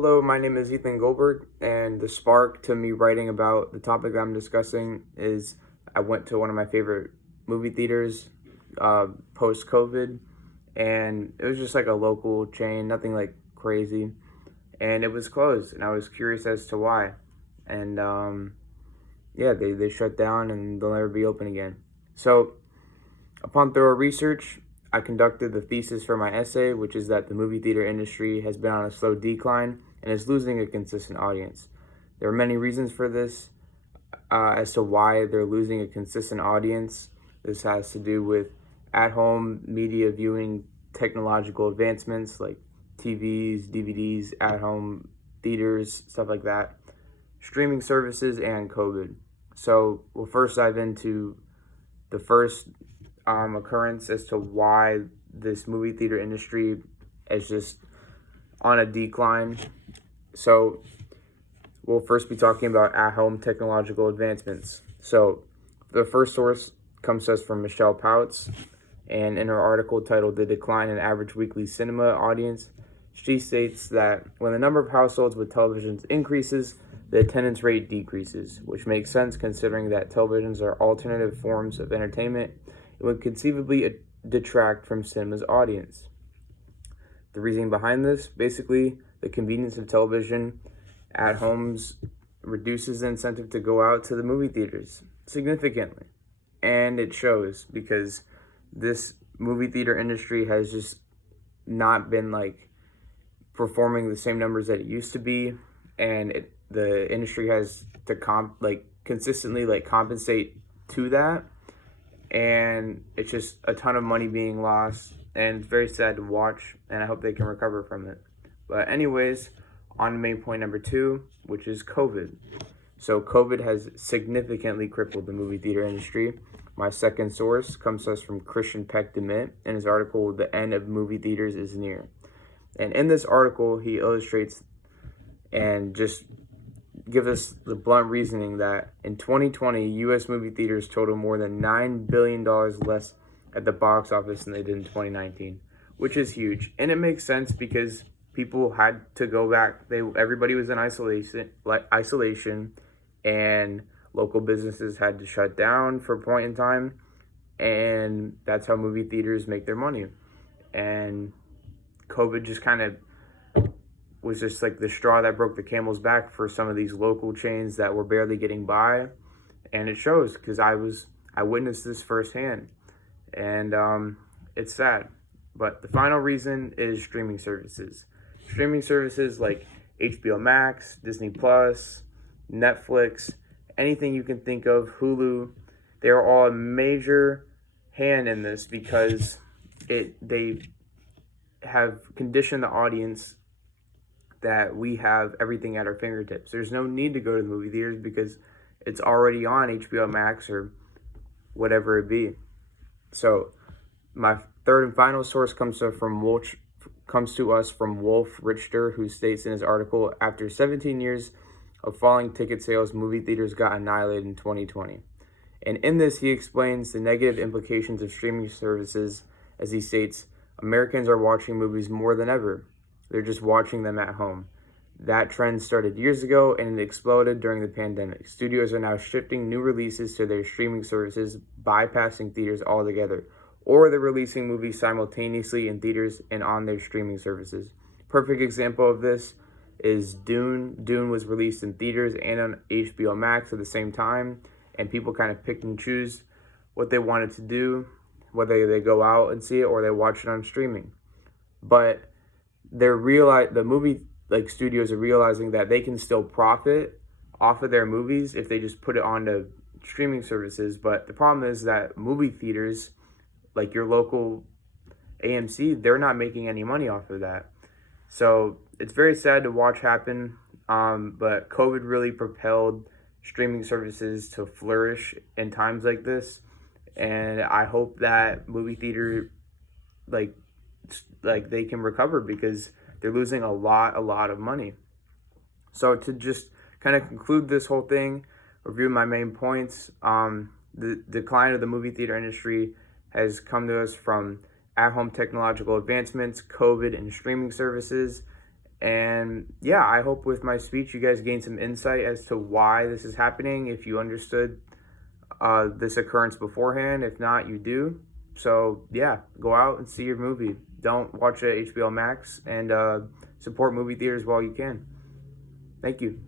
Hello, my name is Ethan Goldberg, and the spark to me writing about the topic that I'm discussing is I went to one of my favorite movie theaters post COVID, and it was just like a local chain, nothing like crazy, and it was closed, and I was curious as to why. And yeah, they shut down and they'll never be open again. So, upon thorough research, I conducted the thesis for my essay, which is that the movie theater industry has been on a slow decline and is losing a consistent audience. There are many reasons for this as to why they're losing a consistent audience. This has to do with at home media viewing technological advancements like TVs, DVDs, at home theaters, stuff like that, streaming services, and COVID. So we'll first dive into the first occurrence as to why this movie theater industry is just on a decline. So we'll first be talking about at-home technological advancements. So the first source comes to us from Michelle Pouts, and in her article titled "The Decline in Average Weekly Cinema Audience," she states that when the number of households with televisions increases, the attendance rate decreases, which makes sense considering that televisions are alternative forms of entertainment and would conceivably detract from cinema's audience. The reasoning behind this, basically, the convenience of television at homes reduces the incentive to go out to the movie theaters significantly. And it shows because this movie theater industry has just not been like performing the same numbers that it used to be, and the industry has to consistently compensate to that, and it's just a ton of money being lost, and it's very sad to watch, and I hope they can recover from it. But anyways, on to main point number 2, which is COVID. So COVID has significantly crippled the movie theater industry. My second source comes to us from Christian Peck DeMint in his article, "The End of Movie Theaters is Near." And in this article, he illustrates and just gives us the blunt reasoning that in 2020, U.S. movie theaters total more than $9 billion less at the box office than they did in 2019, which is huge. And it makes sense because people had to go back. Everybody was in isolation, and local businesses had to shut down for a point in time, and that's how movie theaters make their money. And COVID just kind of was just like the straw that broke the camel's back for some of these local chains that were barely getting by, and it shows because I witnessed this firsthand, and it's sad. But the final reason is streaming services. Streaming services like HBO Max, Disney Plus, Netflix, anything you can think of, Hulu, they're all a major hand in this because they have conditioned the audience that we have everything at our fingertips. There's no need to go to the movie theaters because it's already on HBO Max or whatever it be. So my third and final source comes to us from Wolf Richter, who states in his article, "After 17 years of falling ticket sales, movie theaters got annihilated in 2020." And in this, he explains the negative implications of streaming services as he states, "Americans are watching movies more than ever. They're just watching them at home. That trend started years ago and it exploded during the pandemic. Studios are now shifting new releases to their streaming services, bypassing theaters altogether, or they're releasing movies simultaneously in theaters and on their streaming services. Perfect example of this is Dune. Dune was released in theaters and on HBO Max at the same time, and people kind of picked and choose what they wanted to do, whether they go out and see it or they watch it on streaming. But the movie studios are realizing that they can still profit off of their movies if they just put it onto streaming services. But the problem is that movie theaters, like your local AMC, they're not making any money off of that. So it's very sad to watch happen. But COVID really propelled streaming services to flourish in times like this, and I hope that movie theater they can recover because they're losing a lot of money. So to just kind of conclude this whole thing, review my main points, the decline of the movie theater industry has come to us from at-home technological advancements, COVID, and streaming services. And yeah, I hope with my speech you guys gain some insight as to why this is happening. If you understood this occurrence beforehand, if not, you do. So yeah, go out and see your movie. Don't watch it at HBO Max, and support movie theaters while you can. Thank you.